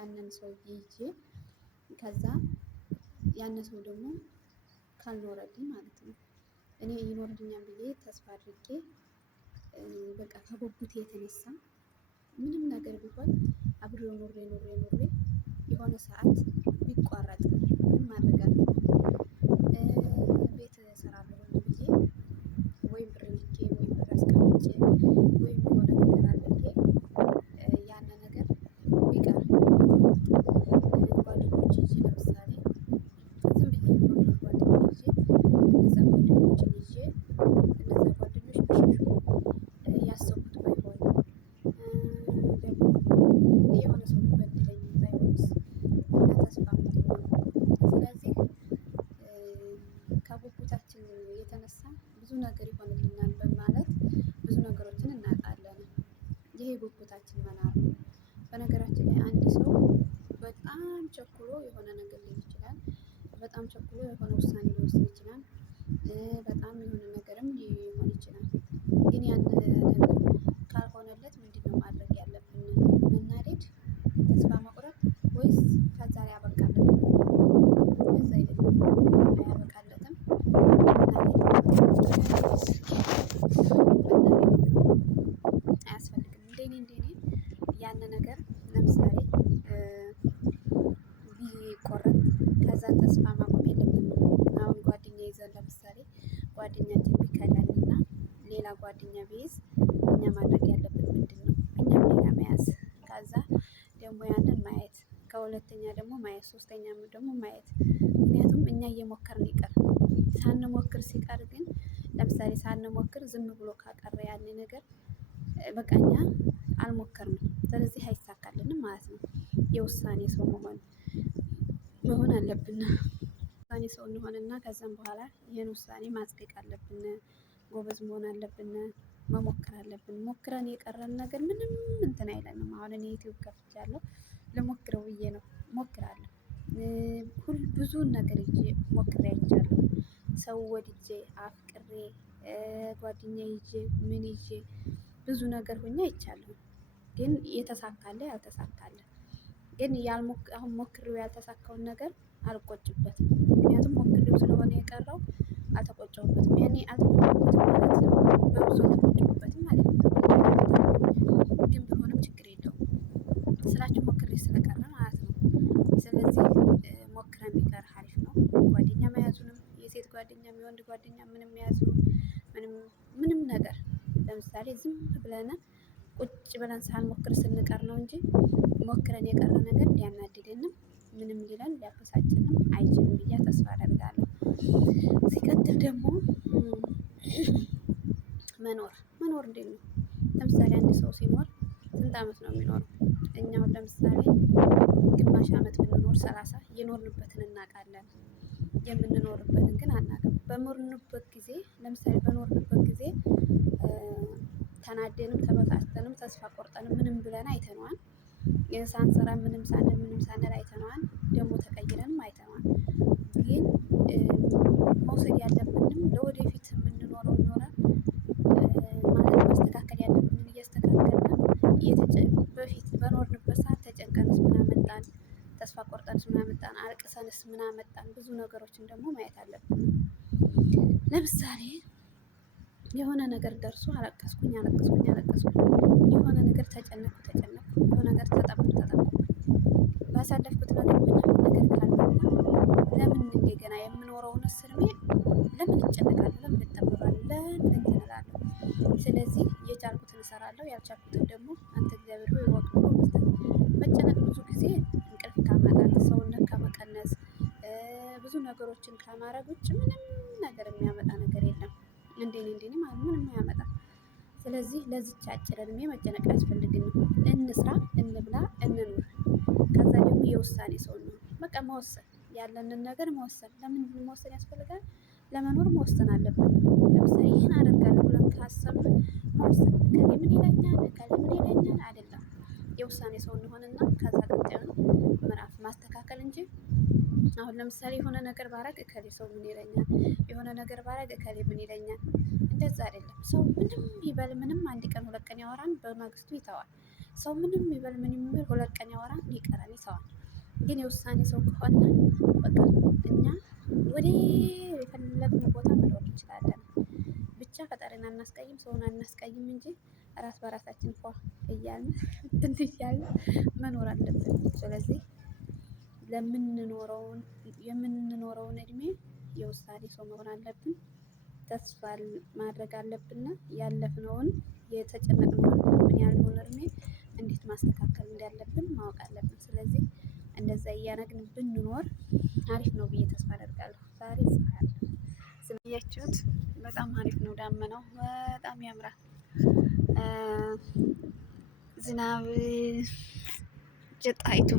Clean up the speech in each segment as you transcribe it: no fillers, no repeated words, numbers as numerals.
ያንን ሰው ይዤ ከዛ ያንን ሰው ደግሞ ካልኖረልኝ ማለት ነው እኔ ይኖርልኛል ብዬ ተስፋ አድርጌ በቃ ከጉጉቴ የተነሳ ምንም ነገር ቢሆን አብሬው ኖሬ የሆነ ሰዓት ቢቋረጥ ምን ማድረግ አለብኝ? ቤት እሰራለሁ ብዬ ወይም ብር ልኬ ወይም ብር አስቀምጬ ወይም የሆነ ነገር አድርጌ ያን ነገር ቢቀር ጓደኞች ይዤ ለምሳሌ ዝም ብዬ ኖርማል ጓደኞች ይዤ እነዛ ጓደኞችን ይዤ እነዛ ጓደኞች ቢሸሹ ያሰብኩት ባይሆን ደግሞ የሆነ ሰው ቢበድለኝ ባይሆንስ እና ተስፋ ምንድን ነው? ስለዚህ ከጉጉታችን የተነሳ ብዙ ነገር ይሆንልናል በማለት ብዙ ነገሮችን እናጣለን። ይሄ ጉጉታችን መናር ነው። በነገራችን ላይ አንድ ሰው በጣም ቸኩሎ የሆነ ነገር ሊል ይችላል። በጣም ቸኩሎ የሆነ ውሳኔ ሊወስድ ይችላል። በጣም የሆነ ነገርም ሊሆን ይችላል። ግን ያን ነገር ካልሆነለት ምንድነው ማድረግ ያለብን? መናደድ፣ ተስፋ መቁረጥ ወይስ ከዛ ላይ ያበቃለት? እንደዛ አይደለም። አያበቃለትም። አያስፈልግም። እንደኔ ያን ነገር ለምሳሌ ቢቆረጥ ከዛ ተስፋ ማቆም የለብንም። አሁን ጓደኛ ይዘን ለምሳሌ ጓደኛችን ቢከዳንና ሌላ ጓደኛ ቢይዝ እኛ ማድረግ ያለብን ምንድን ነው? እኛም ሌላ መያዝ፣ ከዛ ደግሞ ያንን ማየት፣ ከሁለተኛ ደግሞ ማየት፣ ሶስተኛ ደግሞ ማየት። ምክንያቱም እኛ እየሞከርን ይቀር ሳንሞክር ሲቀር ግን ለምሳሌ ሳንሞክር ዝም ብሎ ካቀረ ያን ነገር በቃ እኛ አልሞከርንም፣ ስለዚህ አይሳካልንም ማለት ነው። የውሳኔ ሰው መሆን አለብን። ውሳኔ ሰው እንሆንና ከዛም በኋላ ይህን ውሳኔ ማጽደቅ አለብን። ጎበዝ መሆን አለብን። መሞከር አለብን። ሞክረን የቀረን ነገር ምንም እንትን አይለንም። አሁን እኔ ዩቲዩብ ከፍቻለሁ ልሞክረው ብዬ ነው ሞክራለሁ። ብዙን ነገር ይዤ ሞክሬ አይቻለሁ። ሰው ወድጄ አፍቅሬ ጓደኛ ይዤ ምን ይዤ ብዙ ነገር ሆኜ አይቻለሁ። ግን የተሳካለ ያልተሳካለ ግን አሁን ሞክሬው ያልተሳካውን ነገር አልቆጭበትም። ምክንያቱም ሞክሬው ስለሆነ የቀረው አልተቆጨሁበትም። ያኔ አልተቆጨሁበትም ማለት ነው በብዙ አልተቆጨሁበትም ማለት ነው። ግን ቢሆንም ችግር የለውም ስላችሁ ሞክሬ ስለቀረ ማለት ነው። ስለዚህ ሞክረን ቢቀር አሪፍ ነው። ጓደኛ መያዙንም የሴት ጓደኛ የወንድ ጓደኛ ምንም መያዙ ምንም ነገር ለምሳሌ ዝም ብለን ቁጭ ብለን ሳንሞክር ስንቀር ነው እንጂ ሞክረን የቀረ ነገር ሊያናድደንም ምንም ሊለን ሊያበሳጭንም አይችልም ብዬ ተስፋ አደርጋለሁ። ሲቀጥል ደግሞ መኖር እንዴት ነው? ለምሳሌ አንድ ሰው ሲኖር ስንት አመት ነው የሚኖረው? እኛ አሁን ለምሳሌ ግማሽ አመት ብንኖር 30 የኖርንበትን እናውቃለን። የምንኖርበትን ግን አናውቅም። በኖርንበት ጊዜ ለምሳሌ በኖርንበት ጊዜ ተናደንም ተበሳጭተንም ተስፋ ቆርጠንም ምንም ብለን አይተነዋል። ሳንሰራ ምንም ሳንል አይተነዋል። ደግሞ ተቀይረንም አይተነዋል። ግን መውሰድ ያለብንም ለወደፊት የምንኖረው ኖረን ማለት ማስተካከል ያለብንን እያስተካከልን በፊት በኖርንበት ሰዓት ተጨንቀንስ ምን አመጣን? ተስፋ ቆርጠንስ ምን አመጣን? አልቅሰንስ ምን አመጣን? ብዙ ነገሮችን ደግሞ ማየት አለብን። ለምሳሌ የሆነ ነገር ደርሶ አለቀስኩኝ። የሆነ ነገር ተጨነኩ። የሆነ ነገር ተጠበቅኩ። ባሳለፍኩት ነገር ምንም ነገር ካልመጣ ለምን እንደገና የምኖረውን እስርሜ ለምን እጨነቃለሁ? ለምን እጠበባለሁ? ለምን እንትን እላለሁ? ስለዚህ የቻልኩትን እሰራለሁ፣ ያልቻልኩትን ደግሞ አንተ እግዚአብሔር ሆይ ወቅ ብሎ መስጠት። መጨነቅ ብዙ ጊዜ እንቅልፍ ከማጣት ሰውነት ከመቀነስ ብዙ ነገሮችን ከማድረግ ውጭ ምንም ነገር የሚያመጣ ነገር የለም። እንደኔ ማለት ምንም አያመጣም። ስለዚህ ለዚች አጭር እድሜ መጨነቅ አያስፈልግንም። እንስራ፣ እንብላ፣ እንኑር። ከዛ ደግሞ የውሳኔ ሰው ነው። በቃ መወሰን ያለንን ነገር መወሰን። ለምንድን መወሰን ያስፈልጋል? ለመኖር መወሰን አለብን። ለምሳሌ ይህን አደርጋለሁ ብለን ካሰብን መወሰን። እከሌ ምን ይለኛል አይደለም። የውሳኔ ሰው እንሆንና ከዛ ቀጣዩን ምዕራፍ ማስተካከል እንጂ አሁን ለምሳሌ የሆነ ነገር ባረግ እከሌ ሰው ምን ይለኛል፣ የሆነ ነገር ባረግ እከሌ ምን ይለኛል፣ እንደዛ አይደለም። ሰው ምንም ይበል ምንም አንድ ቀን ሁለት ቀን ያወራን በማግስቱ ይተዋል። ሰው ምንም ይበል ምን ይበል 2 ቀን ያወራል ይቀራል ይተዋል። ግን የውሳኔ ሰው ከሆነ በቃ እኛ ወደ የፈለግነው ቦታ መኖር እንችላለን። ብቻ ፈጣሪን አናስቀይም፣ ሰውን አናስቀይም እንጂ ራስ በራሳችን ፏ እያልን እንትን እያልን መኖር አለብን። ስለዚህ የምንኖረውን እድሜ የውሳኔ ሰው መሆን አለብን። ተስፋ ማድረግ አለብን። ያለፍነውን የተጨነቅነውን ምን ያልነውን እድሜ እንዴት ማስተካከል እንዳለብን ማወቅ አለብን። ስለዚህ እንደዛ እያደረግን ብንኖር አሪፍ ነው ብዬ ተስፋ አደርጋለሁ። ዛሬ ፀሐይ አለ ስላያችሁት በጣም አሪፍ ነው። ዳመናው በጣም ያምራል። ዝናብ ጀጣይቱ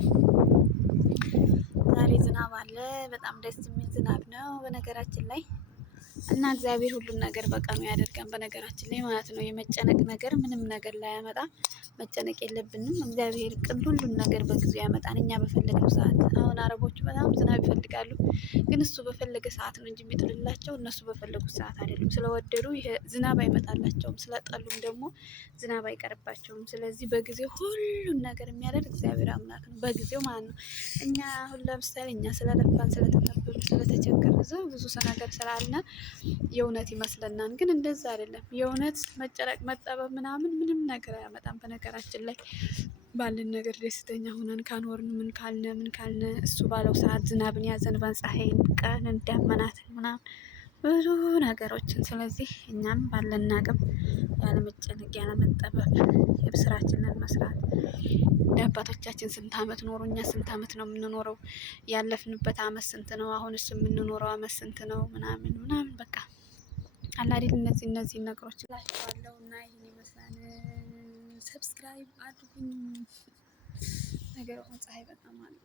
ዛሬ ዝናብ አለ። በጣም ደስ የሚል ዝናብ ነው በነገራችን ላይ እና እግዚአብሔር ሁሉን ነገር በቀኑ ያደርጋል። በነገራችን ላይ ማለት ነው። የመጨነቅ ነገር ምንም ነገር ላይ ያመጣ መጨነቅ የለብንም። እግዚአብሔር ቅን ሁሉን ነገር በጊዜው ያመጣን እኛ በፈለግነው ሰዓት። አሁን አረቦቹ በጣም ዝናብ ይፈልጋሉ፣ ግን እሱ በፈለገ ሰዓት ነው እንጂ የሚጥልላቸው እነሱ በፈለጉት ሰዓት አይደሉም። ስለወደዱ ይሄ ዝናብ አይመጣላቸውም፣ ስለጠሉም ደግሞ ዝናብ አይቀርባቸውም። ስለዚህ በጊዜው ሁሉን ነገር የሚያደርግ እግዚአብሔር አምላክ ነው፣ በጊዜው ማለት ነው። እኛ አሁን ለምሳሌ እኛ ስለለፋን ስለተከበርን ስለተቸገርን ብዙ ነገር ስላለ የእውነት ይመስለናል፣ ግን እንደዛ አይደለም። የእውነት መጨረቅ መጠበብ ምናምን ምንም ነገር አያመጣም። በነገራችን ላይ ባለን ነገር ደስተኛ ሆነን ካኖርን ምን ካልነ እሱ ባለው ሰዓት ዝናብን ያዘንባል፣ ፀሐይን፣ ቀንን፣ ደመናትን ምናምን ብዙ ነገሮችን። ስለዚህ እኛም ባለን አቅም ያለመጨነቅ ያለመጠበብ የስራችንን መስራት። የአባቶቻችን ስንት አመት ኖሩ፣ እኛ ስንት አመት ነው የምንኖረው? ያለፍንበት አመት ስንት ነው? አሁንስ የምንኖረው አመት ስንት ነው? ምናምን በቃ አላዲል እነዚህ ነገሮች እላቸዋለሁ። እና ይህን ይመስላል። ሰብስክራይብ አድርጉኝ። ነገሩ ፀሐይ በጣም አለ።